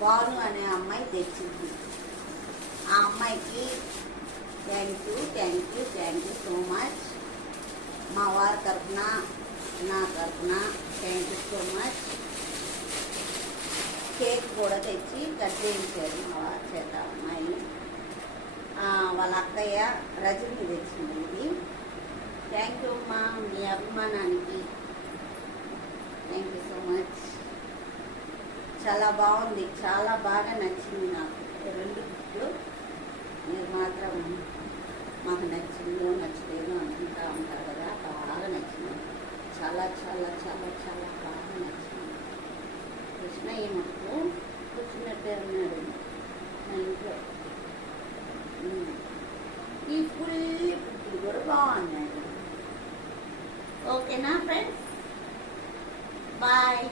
బాను అనే అమ్మాయి తెచ్చింది. ఆ అమ్మాయికి thank you thank you thank you so much మా వారి తరఫున నా తరఫున thank you so much cake కూడా తెచ్చి కట్ చేయించారు మా వారి చేత అమ్మాయి. వాళ్ళ అక్కయ్య రజని తెచ్చింది ఇది. థ్యాంక్ యూ అమ్మా మీ అభిమానానికి థ్యాంక్ యూ సో మచ్ చాలా బాగుంది. చాలా బాగా నచ్చింది నాకు. రెండు గిఫ్ట్లు మీరు మాత్రం మాకు నచ్చిందో నచ్చలేదో అనుకుంటా ఉంటారు కదా. బాగా నచ్చింది. చాలా చాలా చాలా చాలా బాగా నచ్చింది. కృష్ణ ఈ మొక్కు కూర్చున్నట్టే ఉన్నాడు. మా ఇంట్లో. ఈ ఫుల్ పుట్టులు కూడా బాగున్నాయి. ఓకేనా ఫ్రెండ్స్? బాయ్.